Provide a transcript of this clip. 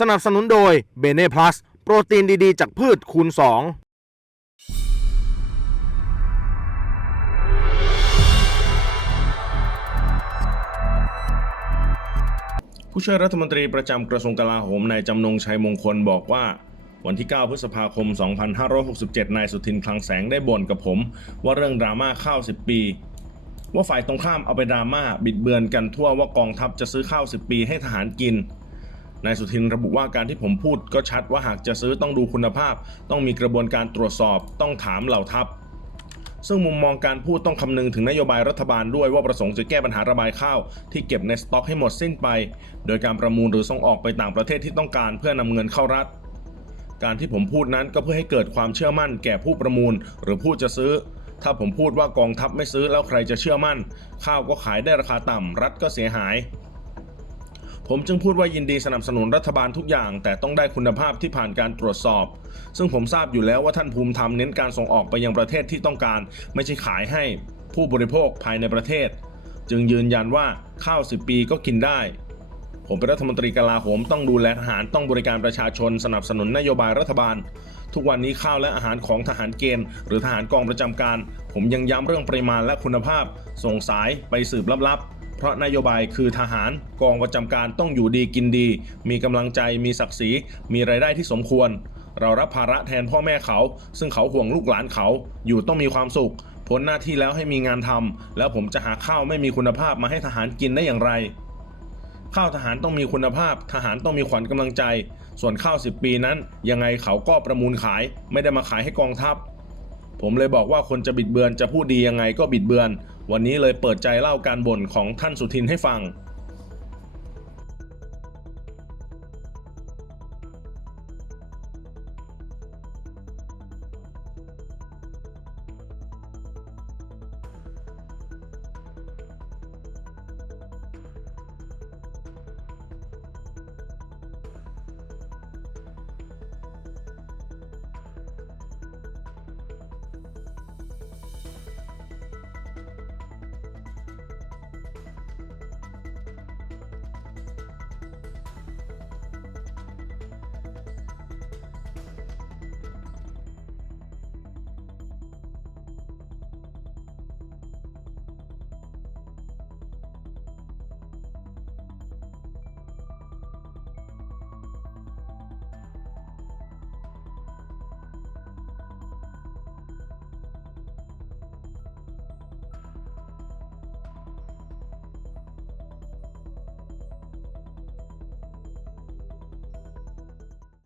สนับสนุนโดยเบเน่พลัสโปรตีนดีๆ จากพืชคูณ2ผู้ช่วยรัฐมนตรีประจำกระทรวงกลาโหมนายจำนงชัยมงคลบอกว่า วันที่ 9 พฤษภาคม 2567 นายสุทินคลังแสงได้บ่นกับผม ว่าเรื่องดราม่าข้าว 10 ปี ว่าฝ่ายตรงข้ามเอาไปดราม่าบิดเบือนกันทั่วว่ากองทัพจะซื้อข้าว 10 ปีให้ทหารกิน นายสุทินระบุว่าการที่ผมพูดก็ชัดว่าหากจะซื้อต้องดูคุณภาพ ต้องมีกระบวนการตรวจสอบ ต้องถามเหล่าทัพ ซึ่งมุมมองการพูดต้องคำนึงถึงนโยบายรัฐบาลด้วยว่าประสงค์จะแก้ปัญหาระบายข้าว ที่เก็บในสต็อกให้หมดสิ้นไป โดยการประมูลหรือส่งออกไปต่างประเทศที่ต้องการเพื่อนำเงินเข้ารัฐ การที่ผมพูดนั้นก็เพื่อให้เกิดความเชื่อมั่น แก่ผู้ประมูล หรือผู้จะซื้อ ถ้าผมพูดว่ากองทัพไม่ซื้อแล้วใครจะเชื่อมั่น ข้าวก็ขายได้ราคาต่ำรัฐก็เสียหาย ผมจึงพูดว่ายินดีสนับสนุนรัฐบาลทุกอย่าง แต่ต้องได้คุณภาพที่ผ่านการตรวจสอบ ซึ่งผมทราบอยู่แล้วว่าท่านภูมิธรรมเน้นการส่งออกไปยังประเทศที่ต้องการ ไม่ใช่ขายให้ผู้บริโภคภายในประเทศ จึงยืนยันว่าข้าว 10 ปีก็กินได้ ผมเป็นรัฐมนตรีกลาโหมต้องดูแลทหารต้องบริการประชาชนสนับสนุนนโยบายรัฐบาล ทุกวันนี้ข้าวและอาหารของทหารเกณฑ์ หรือทหารกองประจำการ ผมยังย้ำเรื่องปริมาณและคุณภาพ ส่งสายไปสืบลับๆ เพราะนโยบายคือทหารกองประจำการต้องอยู่ดีกินดี มีกำลังใจมีศักดิ์ศรีมีรายได้ที่สมควร เรารับภาระแทนพ่อแม่เขา ซึ่งเขาห่วงลูกหลานเขา อยู่ต้องมีความสุขพ้นหน้าที่แล้วให้มีงานทำแล้วผมจะหาข้าวไม่มีคุณภาพมาให้ทหารกินได้อย่างไร ข้าวทหารต้องมีคุณภาพ ทหารต้องมีขวัญกำลังใจ ส่วนข้าว 10 ปีนั้น ยังไงเขาก็ประมูลขาย ไม่ได้มาขายให้กองทัพ ผมเลยบอกว่าคนจะบิดเบือนจะพูดดียังไงก็บิดเบือน วันนี้เลยเปิดใจเล่าการบ่นของท่านสุทินให้ฟัง